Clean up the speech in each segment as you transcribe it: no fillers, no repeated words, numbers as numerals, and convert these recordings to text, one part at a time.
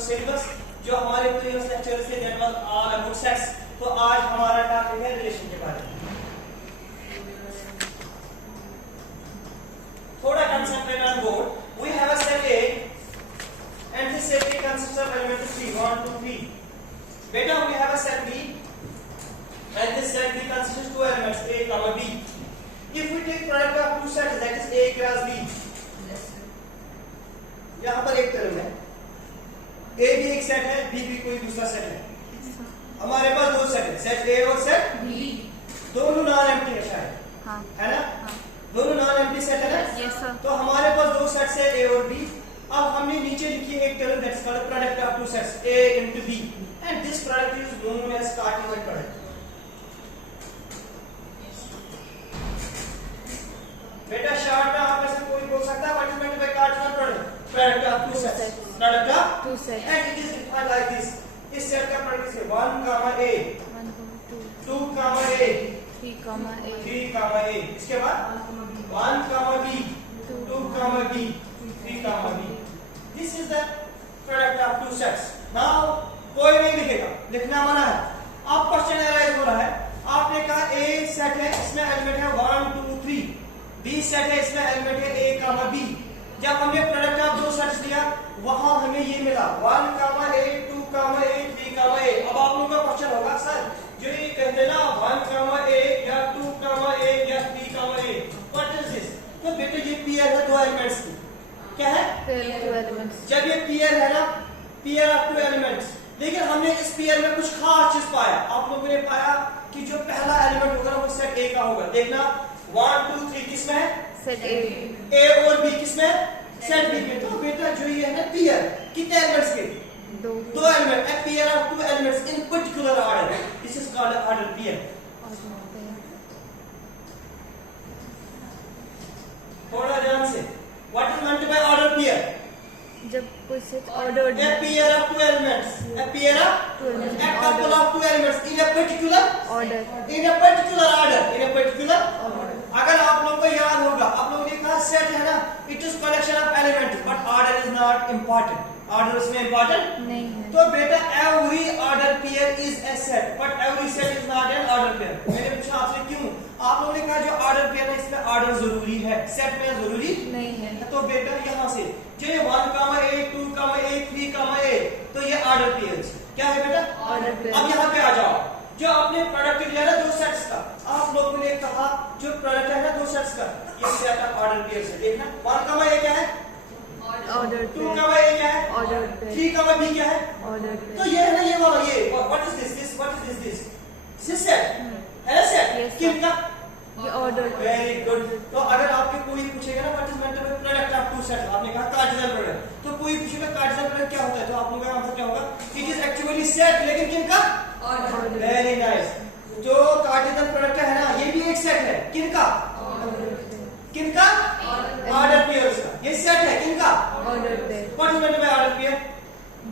Syllabus जो हमारे previous lecture थे that was all about sets. तो आज हमारा टॉपिक है रिलेशन के बारे में। थोड़ा concentrate on board. We have a set A and this set A consists of elements 3 1 2 3। बेटा we have a set B and this set B consists of two elements A comma B। if we take product of two sets that is A cross B, यहाँ पर एक term है A भी एक set है B भी कोई दूसरा सेट है। हमारे पास दो सेट है, सेट A और सेट B, दोनों नॉन एम्प्टी है शायद, हाँ। है ना, हाँ। दोनों नॉन एम्प्टी सेट है ना, yes, तो हमारे पास दो सेट्स है A और B। अब हमने नीचे लिखी है एक term that is called product of two sets A into B and this product is known as Cartesian product। बेटा शॉर्ट में आप में से कोई बोल सकता है what is meant by Cartesian product? Product of two sets, product of two sets, and it is defined like this। इस सेट का प्रोडक्ट है 1 comma A 2 comma A 3 comma A, इसके बाद 1 comma B 2 comma B 3 comma B। This is the product of two sets। Now कोई नहीं लिखेगा, लिखना मना है। अब क्वेश्चन अराइज हो रहा है, आपने कहा A सेट है इसमें एलिमेंट है 1 2 3, B सेट है इसमें एलिमेंट है A comma B। जब हमने प्रोडक्ट ऑफ दो सेट्स लिया वहां हमें ये मिला 1 comma A 2 comma A 3 comma A। अब आप लोगों का क्वेश्चन होगा सर जो ये कहते हैं ना 1 comma A या 2 comma A या 3 comma A, what is this? तो बेटे ये पेयर है दो एलिमेंट्स की, क्या है? Pair elements. जब ये पेयर है ना, पेयर ऑफ टू एलिमेंट्स, लेकिन हमने इस पेयर में कुछ खास चीज पाया। आप लोगों ने पाया कि जो पहला एलिमेंट होगा वो सेट A का होगा। देखना 1 2 3 किसमें है? सेट A और B किसमें है? सेट B में। तो बेटा जो ये है ना पेयर, कितने एलिमेंट्स के? दो element, a pair of two elements in particular order, this is called order pair। थोड़ा ध्यान से, what is meant by order pair? जब कोई set ordered a pair of two elements, a pair of two elements, a couple of two elements in a particular order, in a particular order, in a particular order। अगर आप लोगों को याद होगा, आप लोगों ने कहा सेट है ना, it is collection of elements but order is not important। Order उसमें इंपॉर्टेंट नहीं है। तो बेटा every order pair is a set but every set is not an order pair. मैंने पूछा आपसे क्यों? आप लोगों ने कहा जो ऑर्डर पेयर है इसमें ऑर्डर जरूरी है, सेट में जरूरी नहीं है। तो बेटा यहाँ से जो ये 1 comma A 2 comma A 3 comma A, तो ये ऑर्डर पेयर क्या है बेटा? Order pair. अब यहाँ पे आ जाओ, जो आपने प्रोडक्ट लिया ना दो सेट्स का, आप लोगों ने कहा जो प्रोडक्ट है ना दो सेट्स का, ये सेट ऑफ ऑर्डर पेयर से। देखना 1 comma A क्या है? ऑर्डर। 2 comma A क्या है? ऑर्डर। 3 comma B क्या है? ऑर्डर। तो ये है ना ये वाला, ये what is this what is this set है ना, सेट किनका? ये ऑर्डर। Very good. तो अगर आपके कोई पूछेगा ना what is meant by product of two sets, आपने कहा कार्टेशियन प्रोडक्ट, तो कोई पूछेगा कार्टेशियन प्रोडक्ट क्या होता है, तो आप लोगों का आंसर क्या होगा? इट इज एक्चुअली सेट, लेकिन किनका? ऑर्डर। Very nice. जो कार्टेशियन प्रोडक्ट है ना ये भी एक सेट है, किनका? किनका? ऑर्डर पेयर्स का। ये सेट है किनका? Order pair. What is meant by order pair?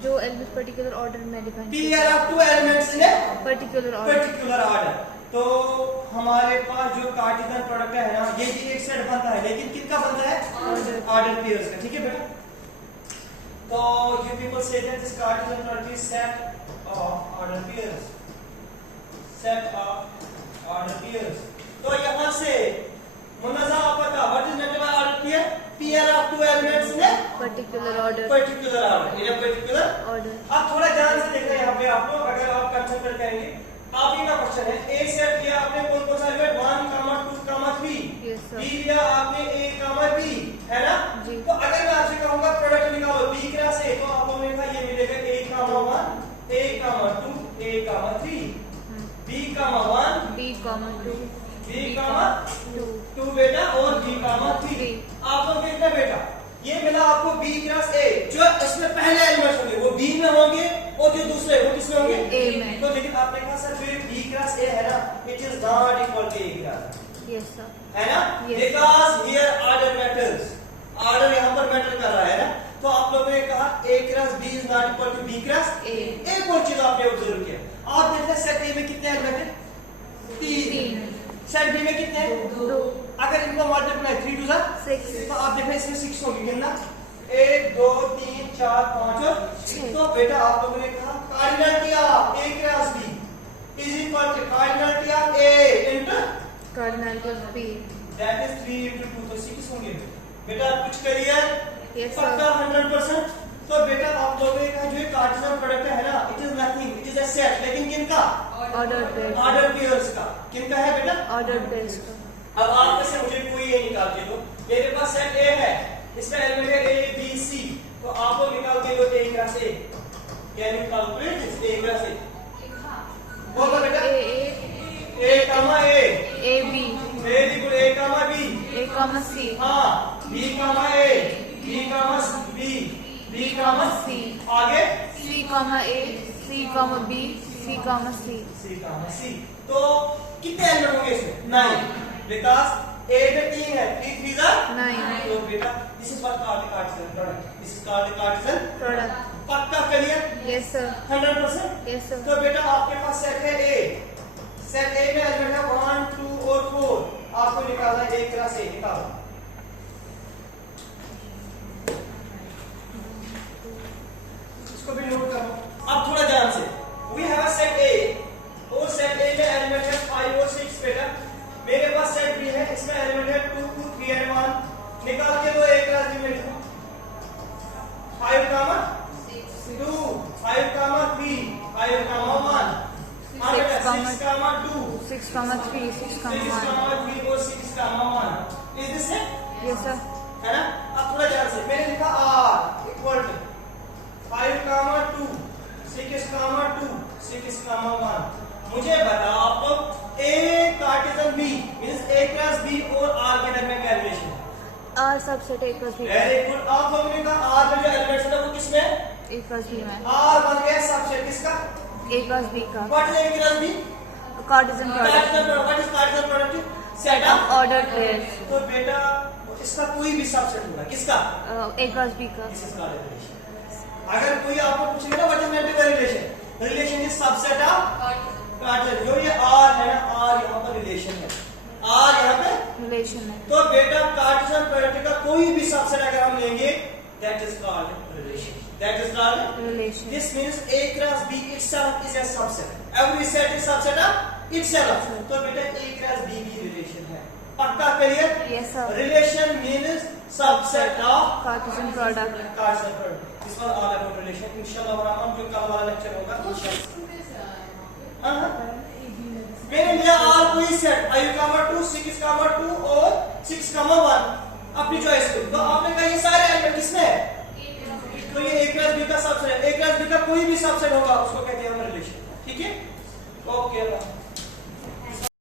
जो एलिमेंट पर्टिकुलर ऑर्डर में define, pair of two elements in a particular order. तो हमारे पास जो कार्टेशियन प्रोडक्ट है ना ये भी एक सेट बनता है, लेकिन किनका बनता है? ऑर्डर पेयर्स का। ठीक है बेटा, तो you people say that this Cartesian product is set of order pairs, set of order pairs. तो यहां से मुन्नजा आपका क्या what is meant by order pair? Pair of two elements in a particular order, particular order, in a particular order. आप थोड़ा ध्यान से देखना यहाँ पे, आप लोग अगर आप कंसिडर करेंगे, आप ही का क्वेश्चन है ए सेट लिया आपने कौन कौन सा एलिमेंट 1 comma 2 comma 3, बी लिया आपने A comma B, है ना जी। तो अगर मैं आपसे कहूंगा प्रोडक्ट निकालो B क्रॉस A, तो आप लोगों ने कहा ये मिलेगा A comma 1 A comma 2 A comma 3 B comma 1 B comma 2 B comma 2 बेटा और B comma 3। आप लोग देखना बेटा ये मिला आपको B क्रॉस A, जो इसमें पहले एलिमेंट्स होंगे वो B में होंगे और जो दूसरे वो किसमें होंगे? A में। तो लेकिन आपने कहा सर जो B क्रॉस A है ना it is not equal to A cross, yes sir, है ना, because here order matters, order यहाँ पर मैटर कर रहा है ना। तो आप लोगों ने कहा A cross B is not equal to B cross A। एक और चीज आपने ऑब्जर्व किया, आप देखते हैं सेट A में कितने एलिमेंट हैं? 3। सेट B में कितने हैं? 2। अगर इनको मल्टीप्लाई 3 2 6, तो आप देखो इसमें 6 होंगे, गिनना 1 2 3 4 5 और 6। तो बेटा आप लोगों ने कहा cardinality of A cross B is equal to cardinality of A into Cardinality of B. That is 3 into 2। तो 6 होंगे बेटा। कुछ करिए Yes, sir. पक्का 100%। तो बेटा आप लोगों का जो कार्टेशियन प्रोडक्ट है ना, it is nothing, it is a set. लेकिन किनका? Ordered pairs. ऑर्डर पेयर्स का। किनका है बेटा? Ordered pairs का. अब आप में से मुझे कोई ये निकाल के दो। मेरे पास सेट A है, इसमें एलिमेंट है A B C। तो आप लोग निकाल के दो A cross A। Can you calculate this A cross A? बोलो बेटा। A comma A। A B. Very good. A comma B। A comma C. हाँ। B comma A। B comma B। B comma C. आगे C comma A. C comma B. C comma C. C comma C। तो कितने element होंगे इसमें? 9। Because A में 3 है, 3 3 जा 9. तो बेटा this is what called Cartesian product. This is called Cartesian Product. पक्का clear? Yes, sir. 100%। Yes, sir. तो बेटा आपके पास सेट है A। सेट A में एलिमेंट है 1 2 और 4। आपको निकालना है A क्रॉस A। निकालो। इसको भी नोट करो। अब थोड़ा ध्यान से। We have a set A और सेट A में एलिमेंट है 5 और 6 बेटा। मेरे पास सेट B है, इसमें एलिमेंट है 2 2 3 और 1। निकाल के दो A क्रॉस B में लिखो। 5 कामा 2 5 कामा 3 5 कामा 1। आगे 6 कामा 2 6 comma 3. 6 comma 6 1. कामा 3 और 6 कामा 1। Is this it? Yes, sir. है ना? अब थोड़ा ध्यान से। मैंने लिखा R इक्वल टू 5 कामा 2 6 कामा 2 6 कामा 1। मुझे बताओ आप लोग A Cartesian B means A cross B और R के दरमियान क्या रिलेशन है? R subset A plus B. Very good. आप लोगों ने कहा R में जो एलिमेंट्स है वो किसमें है? A plus B में. R बन गया सबसेट किसका? A plus B का. What is A cross B? Cartesian product. Cartesian product. What is Cartesian product? Set of Ordered pairs. तो बेटा इसका कोई भी सबसेट होगा। किसका? A plus B का. This is not a relation. अगर कोई आपको पूछेगा ना what is meant by relation? Relation is subset of Cartesian. जो ये R है ना, R यहाँ पर रिलेशन है। R यहाँ पे Relation है. तो बेटा कार्टेशियन प्रोडक्ट का कोई भी सबसेट अगर हम लेंगे that is called relation. That is called Relation. This means A cross B itself is a subset. Every set is subset of itself. तो बेटा A क्रॉस B भी रिलेशन है। पक्का clear? Yes, sir. Relation means subset of Cartesian product. Cartesian product. This was all about relation. इंशाल्लाह रहमान जो कल वाला lecture होगा इंशाल्लाह। हां मैंने लिया R कोई सेट 5 कामा 2 6 कामा 2 और 6 कामा 1 अपनी चॉइस को। तो आपने कहा ये सारे एलिमेंट किसमें है? तो ये A क्रॉस B का सबसेट है। A क्रॉस B का कोई भी सबसेट होगा उसको कहते हैं हम रिलेशन। ठीक है? ओके।